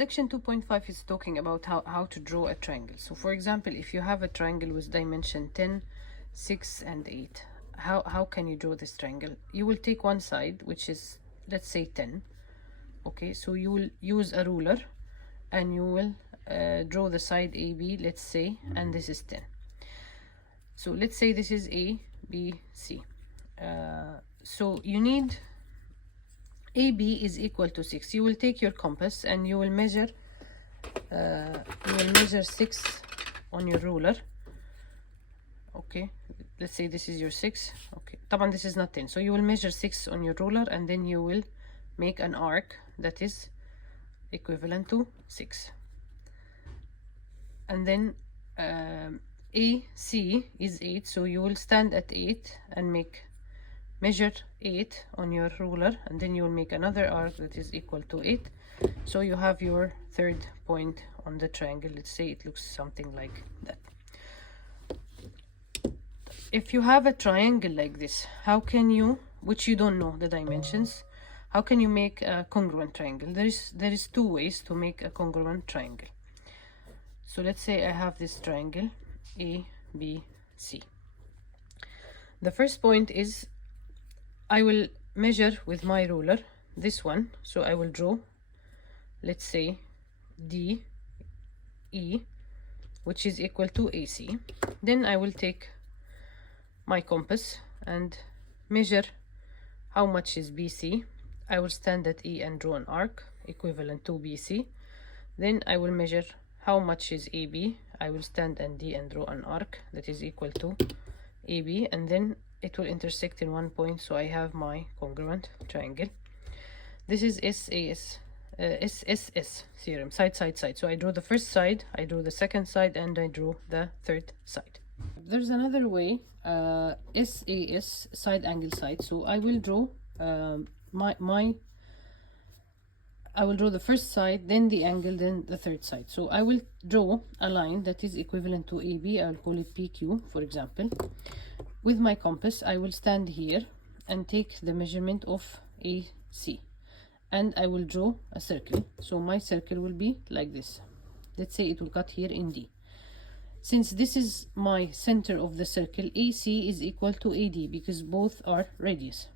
Section 2.5 is talking about how to draw a triangle. So for example, if you have a triangle with dimension 10, 6 and 8, how can you draw this triangle? You will take one side, which is, let's say, 10. Okay, so you will use a ruler and you will draw the side AB, let's say, and this is 10. So let's say this is A, B, C. So you need AB is equal to 6. You will take your compass and you will measure 6 on your ruler. Okay, let's say this is your 6. Okay, طبعا this is not 10. So you will measure 6 on your ruler and then you will make an arc that is equivalent to 6. And then AC is 8, so you will stand at 8 and measure 8 on your ruler, and then you will make another arc that is equal to 8. So you have your third point on the triangle. Let's say it looks something like that. If you have a triangle like this, how can you, which you don't know the dimensions, how can you make a congruent triangle? There is two ways to make a congruent triangle. So let's say I have this triangle A, B, C. The first point is I will measure with my ruler this one. So I will draw, let's say, D, E, which is equal to AC. Then I will take my compass and measure how much is BC. I will stand at E and draw an arc equivalent to BC. Then I will measure how much is AB. I will stand at D and draw an arc that is equal to AB, and then it will intersect in one point, so I have my congruent triangle. This is SSS theorem, side, side, side. So I draw the first side, I draw the second side, and I draw the third side. There's another way, SAS, side angle side. So I will draw I will draw the first side, then the angle, then the third side. So I will draw a line that is equivalent to AB. I'll call it PQ, for example. With my compass, I will stand here and take the measurement of AC, and I will draw a circle. So my circle will be like this. Let's say it will cut here in D. Since this is my center of the circle, AC is equal to AD because both are radius.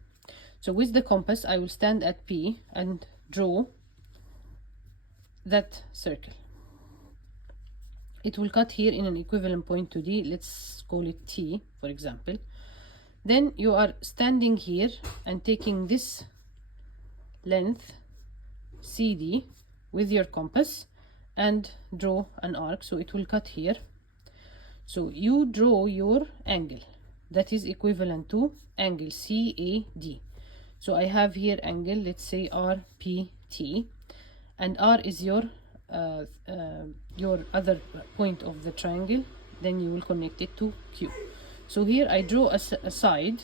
So with the compass, I will stand at P and draw that circle. It will cut here in an equivalent point to D. Let's call it T, for example. Then you are standing here and taking this length CD with your compass and draw an arc. So it will cut here. So you draw your angle that is equivalent to angle CAD. So I have here angle, let's say RPT, and R is your other point of the triangle. Then you will connect it to Q. So here I draw a side,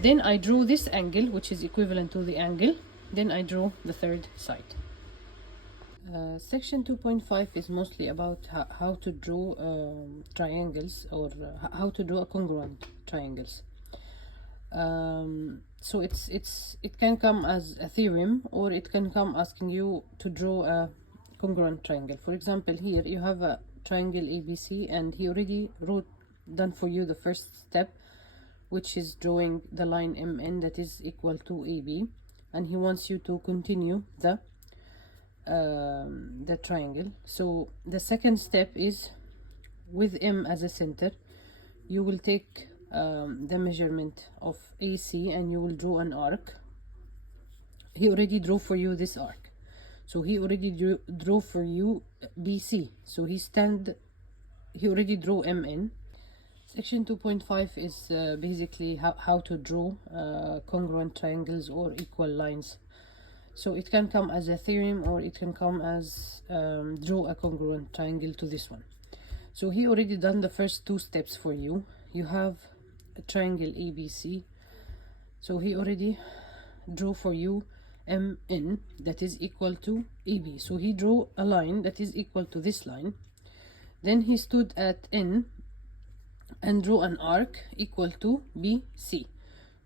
then I draw this angle which is equivalent to the angle, then I draw the third side. Section 2.5 is mostly about how to draw triangles, or how to draw congruent triangles. So it can come as a theorem, or it can come asking you to draw a congruent triangle. For example, here you have a triangle ABC, and he already done for you the first step, which is drawing the line MN that is equal to AB, and he wants you to continue the triangle. So the second step is, with M as a center, you will take the measurement of AC and you will draw an arc. He already drew for you this arc, so he already drew for you BC, so he already drew MN. Section 2.5 is basically how to draw congruent triangles or equal lines. So it can come as a theorem, or it can come as draw a congruent triangle to this one. So he already done the first two steps for you. You have a triangle ABC, so he already drew for you MN that is equal to AB. So he drew a line that is equal to this line. Then he stood at N and drew an arc equal to BC.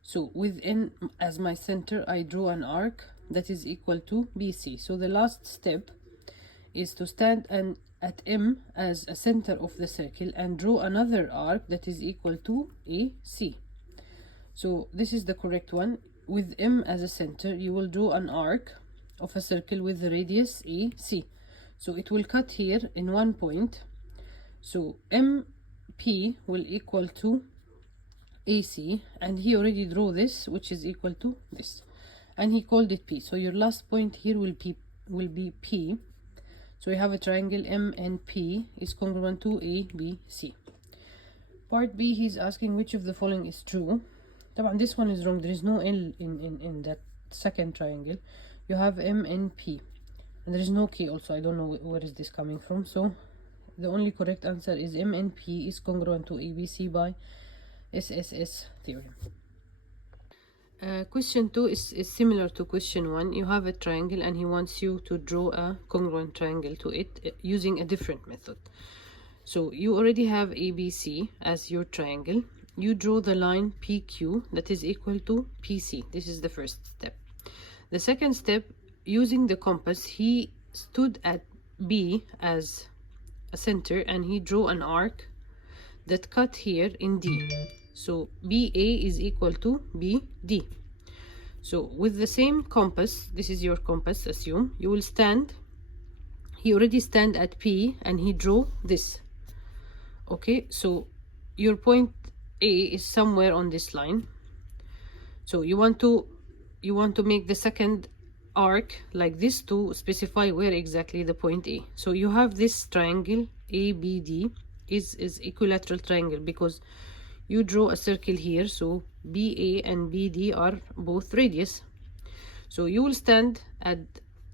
So with N as my center, I drew an arc that is equal to BC. So the last step is to stand at M as a center of the circle and draw another arc that is equal to AC. So this is the correct one. With M as a center, you will draw an arc of a circle with the radius AC. So it will cut here in one point. So MP will equal to AC, and he already drew this, which is equal to this, and he called it P. So your last point here will be P. So we have a triangle MNP is congruent to ABC. Part B, he's asking which of the following is true. This one is wrong. There is no L in that second triangle. You have MNP, and there is no K also. I don't know where is this coming from. So the only correct answer is MNP is congruent to ABC by SSS theorem. Question 2 is similar to question 1. You have a triangle and he wants you to draw a congruent triangle to it using a different method. So you already have ABC as your triangle. You draw the line PQ that is equal to PC. This is the first step. The second step, using the compass, he stood at B as a center and he drew an arc that cut here in D. So BA is equal to BD. So with the same compass, this is your compass, assume, you will stand, he already stand at P and he drew this. Okay, so your point A is somewhere on this line. So you want to make the second arc like this to specify where exactly the point A. So you have this triangle ABD is equilateral triangle because you draw a circle here, so BA and BD are both radius. So you will stand at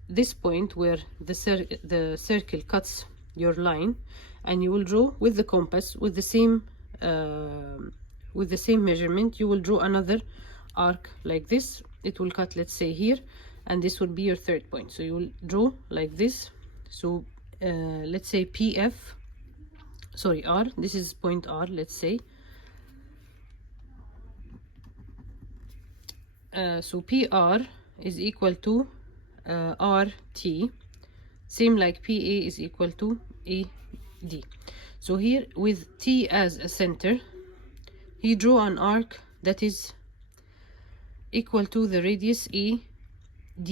this point where the circle cuts your line, and you will draw with the compass with the same measurement. You will draw another arc like this. It will cut, let's say, here, and this will be your third point. So you will draw like this. So let's say R, this is point R, let's say. So PR is equal to RT, same like PA is equal to AD. So here with T as a center, he drew an arc that is equal to the radius AD,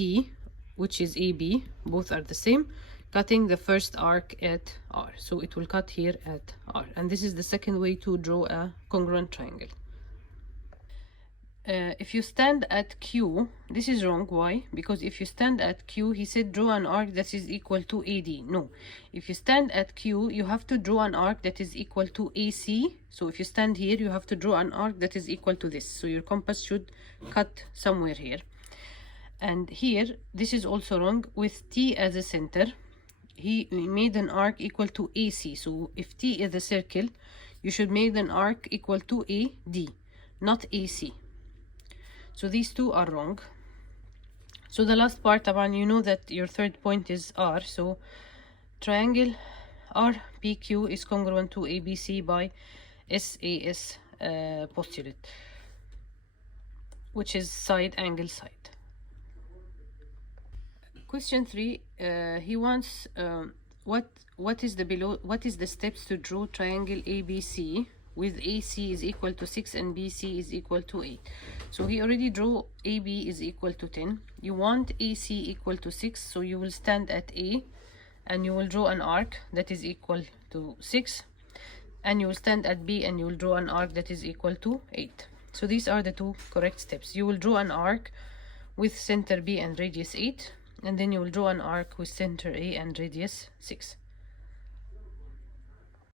which is AB, both are the same, cutting the first arc at R. So it will cut here at R, and this is the second way to draw a congruent triangle. If you stand at Q, this is wrong. Why? Because if you stand at Q, he said draw an arc that is equal to AD. No. If you stand at Q, you have to draw an arc that is equal to AC. So if you stand here, you have to draw an arc that is equal to this. So your compass should cut somewhere here. And here, this is also wrong. With T as a center, he made an arc equal to AC. So if T is a circle, you should make an arc equal to AD, not AC. So these two are wrong. So the last part, you know that your third point is R. So triangle RPQ is congruent to ABC by SAS postulate, which is side angle side. Question 3, he wants what is the steps to draw triangle ABC with AC is equal to 6 and BC is equal to 8. So he already drew AB is equal to 10. You want AC equal to 6, so you will stand at A and you will draw an arc that is equal to 6, and you will stand at B and you will draw an arc that is equal to 8. So these are the two correct steps. You will draw an arc with center B and radius 8, and then you will draw an arc with center A and radius 6.